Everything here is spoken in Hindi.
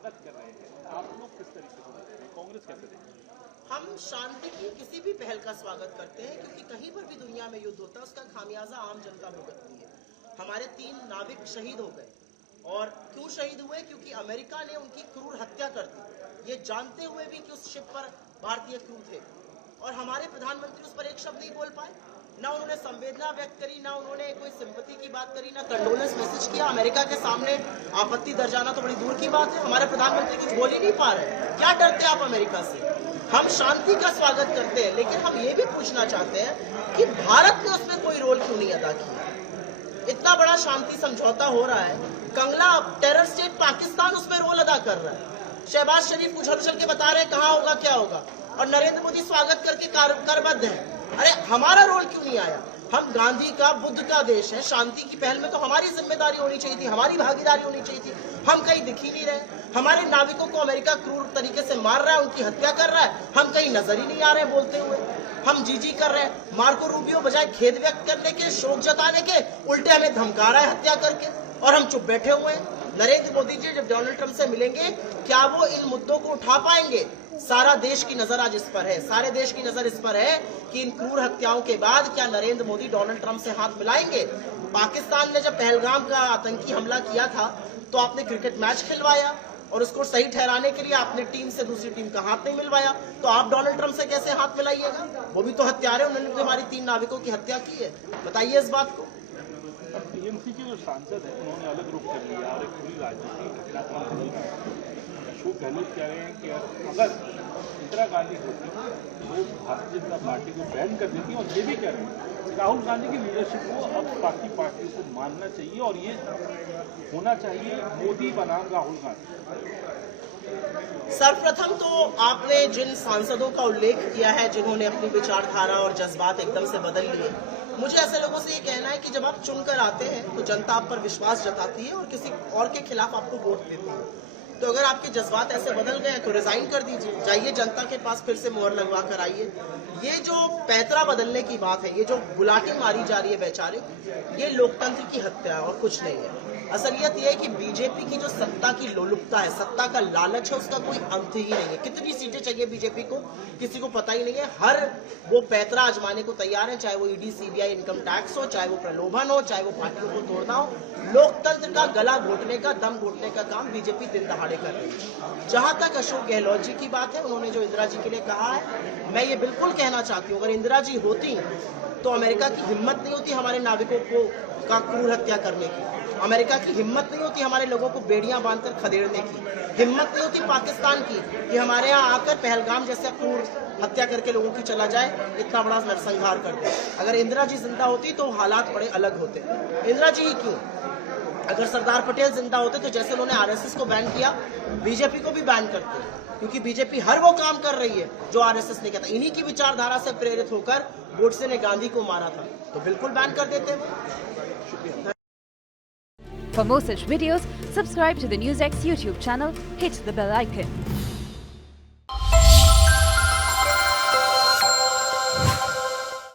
स्वागत कर रहे हैं, आप लोग किस तरीके से देखते हैं, कांग्रेस कैसे देखती है? हम शांति की किसी भी पहल का स्वागत करते हैं, क्योंकि कहीं पर भी दुनिया में युद्ध होता है उसका खामियाजा आम जनता भुगतती है। हमारे 3 नाविक शहीद हो गए, और क्यों शहीद हुए? क्योंकि अमेरिका ने उनकी क्रूर हत्या कर दी, ये जानते हुए भी कि उस शिप पर भारतीय क्रू थे, और हमारे प्रधानमंत्री उस पर एक शब्द नहीं बोल पाए। ना उन्होंने संवेदना व्यक्त करी, ना उन्होंने कोई सिंपैथी की बात करी, ना कंडोलेंस मैसेज किया। अमेरिका के सामने आपत्ति दर्ज आना तो बड़ी दूर की बात है। हमारे प्रधानमंत्री कुछ बोल ही नहीं पा रहे। क्या डरते आप अमेरिका से? हम शांति का स्वागत करते हैं, लेकिन हम ये भी पूछना चाहते हैं कि भारत ने उसमें कोई रोल क्यों नहीं अदा किया? इतना बड़ा शांति समझौता हो रहा है, कंगला टेरर स्टेट पाकिस्तान उसमें रोल अदा कर रहा है। शहबाज शरीफ उछल उछल के बता रहे हैं कहाँ होगा क्या होगा, और नरेंद्र मोदी स्वागत करके करबद्ध है। अरे हमारा रोल क्यों नहीं आया? हम गांधी का, बुद्ध का देश है। शांति की पहल में तो हमारी जिम्मेदारी होनी चाहिए थी, हमारी भागीदारी होनी चाहिए थी। हम कहीं दिख ही नहीं रहे। हमारे नाविकों को अमेरिका क्रूर तरीके से मार रहा है, उनकी हत्या कर रहा है, हम कहीं नजर ही नहीं आ रहे बोलते हुए। हम जी कर रहे हैं। मार्को रूबियो बजाय खेद व्यक्त करने के, शोक जताने के, उल्टे हमें धमका रहा है हत्या करके, और हम चुप बैठे हुए हैं। नरेंद्र मोदी जी जब डोनाल्ड ट्रंप से मिलेंगे, क्या वो इन मुद्दों को उठा पाएंगे? सारा देश की नजर आज इस पर है, सारे देश की नजर इस पर है कि इन क्रूर हत्याओं के बाद क्या नरेंद्र मोदी डोनाल्ड ट्रंप से हाथ मिलाएंगे? पाकिस्तान ने जब पहलगाम का आतंकी हमला किया था, तो आपने क्रिकेट मैच खिलवाया, और उसको सही ठहराने के लिए आपने टीम से दूसरी टीम का हाथ नहीं मिलवाया। तो आप डोनाल्ड ट्रंप से कैसे हाथ मिलाइएगा? वो भी तो हत्यारे, उन्होंने भी हमारी 3 नाविकों की हत्या की है। बताइए इस बात को। टीएमसी के जो सांसद हैं उन्होंने अलग रुख कर लिया और एक पूरी राजनीति घटनाक्रम अशोक गहलोत कह रहे हैं कि अगर इंदिरा गांधी होती तो भारतीय जनता पार्टी को बैन कर देती, और ये भी कह रहे हैं राहुल गांधी की लीडरशिप को अब बाकी पार्टियों को मानना चाहिए, और ये होना चाहिए मोदी बनाम राहुल गांधी। सर्वप्रथम तो आपने जिन सांसदों का उल्लेख किया है जिन्होंने अपनी विचारधारा और जज्बात एकदम से बदल लिए, मुझे ऐसे लोगों से ये कहना है कि जब आप चुनकर आते हैं तो जनता आप पर विश्वास जताती है और किसी और के खिलाफ आपको वोट देती है। तो अगर आपके जज्बात ऐसे बदल गए तो रिजाइन कर दीजिए, जाइए जनता के पास फिर से मोहर लगवा कर आइए। ये जो पैतरा बदलने की बात है, ये जो गुलाटी मारी जा रही है बेचारे, ये लोकतंत्र की हत्या है और कुछ नहीं है। असलियत ये है कि बीजेपी की जो सत्ता की लोलुपता है, सत्ता का लालच है, उसका कोई अंत ही नहीं है। कितनी सीटें चाहिए बीजेपी को, किसी को पता ही नहीं है। हर वो पैतरा आजमाने को तैयार है, चाहे वो ईडी, सीबीआई, इनकम टैक्स हो, चाहे वो प्रलोभन हो, चाहे वो पार्टियों को तोड़ना हो। लोकतंत्र का गला घोटने का, दम घोटने का काम बीजेपी दिन दहाड़े कर रही है। जहां तक अशोक गहलोत जी की बात है, उन्होंने जो इंदिरा जी के लिए कहा है, मैं ये बिल्कुल कहना चाहती हूँ, अगर इंदिरा जी होती तो अमेरिका की हिम्मत नहीं होती हमारे नाविकों को का क्रूर हत्या करने की। अमेरिका की हिम्मत नहीं होती हमारे लोगों को बेड़ियां बांधकर खदेड़ने की। हिम्मत नहीं होती पाकिस्तान की कि हमारे यहाँ आकर पहलगाम जैसे क्रूर हत्या करके लोगों की चला जाए, इतना बड़ा नरसंहार कर दे। अगर इंदिरा जी जिंदा होती तो हालात बड़े अलग होते। इंदिरा जी ही क्यों, अगर सरदार पटेल जिंदा होते तो जैसे उन्होंने आरएसएस को बैन किया, बीजेपी को भी बैन करते, क्योंकि बीजेपी हर वो काम कर रही है जो आरएसएस ने किया था। इन्हीं की विचारधारा से प्रेरित होकर गोडसे ने गांधी को मारा था, तो बिल्कुल बैन कर देते हैं। For more such videos, subscribe to the NewsX YouTube channel, hit the bell icon.